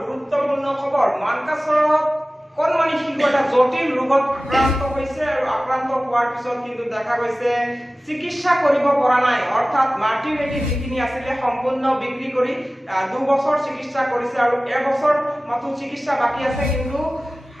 গুৰুত্বপূৰ্ণ খবৰ মানকাছৰত কণমানি শিশু এটা জটিল ৰোগত আক্ৰান্ত হৈছে আৰু আক্ৰান্ত হোৱাৰ পিছত কিন্তু দেখা গৈছে চিকিৎসা কৰিব পৰা নাই অৰ্থাৎ মাটিৰ এটি যিখিনি আছিলে সম্পূৰ্ণ বিক্ৰী কৰি 2 বছৰ চিকিৎসা কৰিছে আৰু 1 বছৰ মাত্ৰ চিকিৎসা বাকি আছে কিন্তু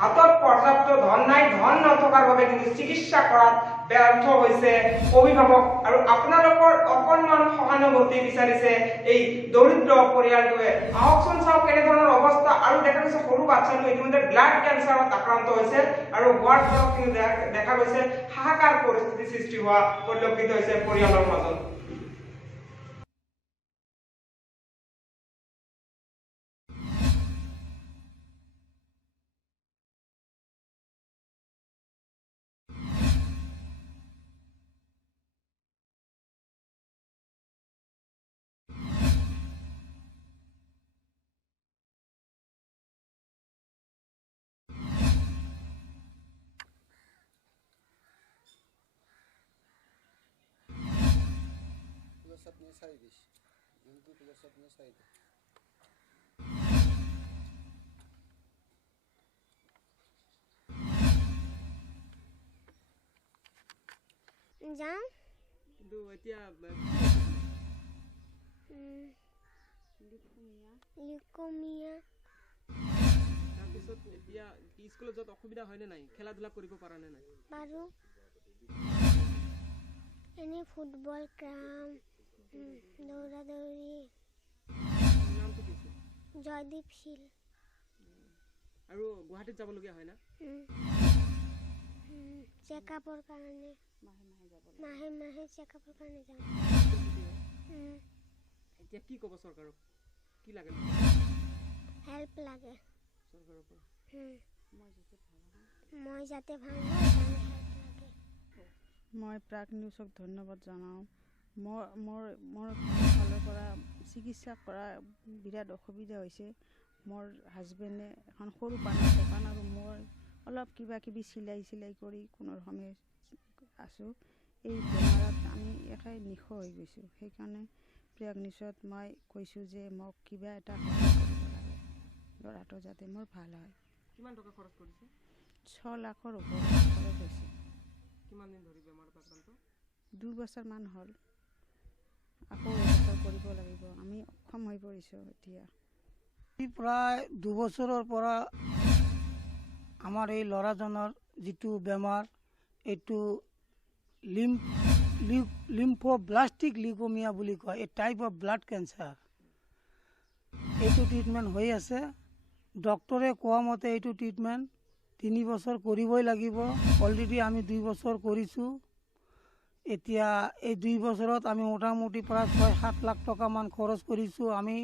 হাতত পৰ্যাপ্ত ধন নাই ধন নথকাৰ বাবে কিন্তু চিকিৎসা কৰাত ব্যৰ্থ হৈছে অভিভাৱক আৰু আপোনালোকৰ অকণমান সহানুভূতি বিচাৰিছে এই দৰিদ্ৰ পৰিয়ালটোৱে আহকচোন চাওক কেনেধৰণৰ অৱস্থা আৰু দেখা গৈছে সৰু বাচ্চাটো ইতিমধ্যে ব্লাড কেঞ্চাৰত আক্ৰান্ত হৈছে আৰু হোৱাৰ ফলত কিন্তু দেখা গৈছে হাহাকাৰ পৰিস্থিতি সৃষ্টি হোৱা পৰিলক্ষিত হৈছে পৰিয়ালৰ মাজত अपने सारी दिश इनको प्लस अपने सारी যাম কিন্তু এতিয়া লিকমিয়া তাৰপিছত এতিয়া স্কুলত যত অসুবিধা হয়নে নাই খেলা ধূলা কৰিব পাৰা নে নাই পাৰো এনে ফুটবল ক্ৰাম দৌৰা দৌৰি নামটো কি জয়দীপ শীল আৰু গুৱাহাটীত যাবলগীয়া হয় না চেকআপৰ কাৰণে মাহে মাহে চেকআপৰ কাৰণে যাওঁ এতিয়া কি ক'ব চৰকাৰক কি লাগে হেল্প লাগে চৰকাৰৰ পৰা মই যাতে ভাল হয় হেল্প লাগে মই প্ৰাগ নিউজক ধন্যবাদ জনাওঁ মোৰ ফালৰ পৰা চিকিৎসা কৰা বিৰাট অসুবিধা হৈছে মোৰ হাজবেণ্ডে এখন সৰু পানৰ দোকান আৰু মই অলপ কিবা কিবি চিলাই কৰি কোনোৰকমে আছোঁ এই বেমাৰত আমি একে নিশ হৈ গৈছোঁ সেইকাৰণে প্ৰাগ নিউজত মই কৈছোঁ যে মোক কিবা এটা কৰিব লাগে ল'ৰাটো যাতে মোৰ ভাল হয় কিমান টকা খৰচ কৰিছে 6 লাখৰ ওপৰত খৰচ হৈছে কিমান দিন ধৰি বেমাৰত আক্ৰান্ত 2 বছৰমান হ'ল আকৌ এবছৰ কৰিব লাগিব আমি অক্ষম হৈ পৰিছোঁ এতিয়া প্ৰায় 2 বছৰৰ পৰা আমাৰ এই ল'ৰাজনৰ যিটো বেমাৰ এইটো লিম্ফোব্লাষ্টিক লিউকেমিয়া বুলি কয় এই টাইপ অফ ব্লাড কেঞ্চাৰ এইটো ট্ৰিটমেণ্ট হৈ আছে ডক্টৰে কোৱা মতে এইটো ট্ৰিটমেণ্ট 3 বছৰ কৰিবই লাগিব অলৰেডি আমি 2 বছৰ কৰিছোঁ এতিয়া এই 2 বছৰত আমি মোটামুটি প্ৰায় 6-7 লাখ টকামান খৰচ কৰিছোঁ আমি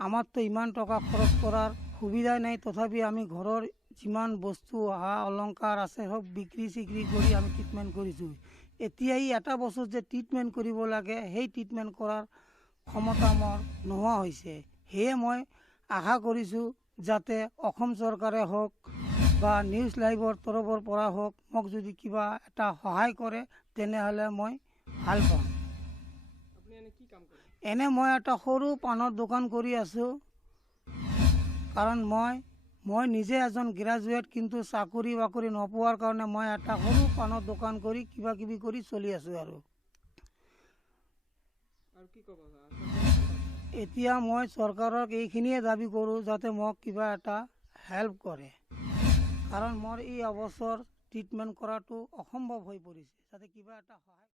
আমাৰতো ইমান টকা খৰচ কৰাৰ সুবিধা নাই তথাপি আমি ঘৰৰ যিমান বস্তু আহা অলংকাৰ আছে সব বিক্ৰী কৰি আমি ট্ৰিটমেণ্ট কৰিছোঁ এতিয়া এই এটা বছৰ যে ট্ৰিটমেণ্ট কৰিব লাগে সেই ট্ৰিটমেণ্ট কৰাৰ ক্ষমতা মোৰ নোহোৱা হৈছে সেয়ে মই আশা কৰিছোঁ যাতে অসম চৰকাৰে হওক বা নিউজ লাইভৰ তৰফৰ পৰা হওক মোক যদি কিবা এটা সহায় কৰে তেনেহ'লে মই ভাল পাম এনে মই এটা সৰু পানৰ দোকান কৰি আছোঁ কাৰণ মই নিজে এজন গ্ৰেজুৱেট কিন্তু চাকৰি বাকৰি নোপোৱাৰ কাৰণে মই এটা সৰু পানৰ দোকান কৰি কিবা কিবি কৰি চলি আছোঁ আৰু এতিয়া মই চৰকাৰক এইখিনিয়ে দাবী কৰোঁ যাতে মোক কিবা এটা হেল্প কৰে কাৰণ মোৰ এই অৱসৰ ট্ৰিটমেণ্ট কৰাটো অসম্ভৱ হৈ পৰিছে যাতে কিবা এটা সহায়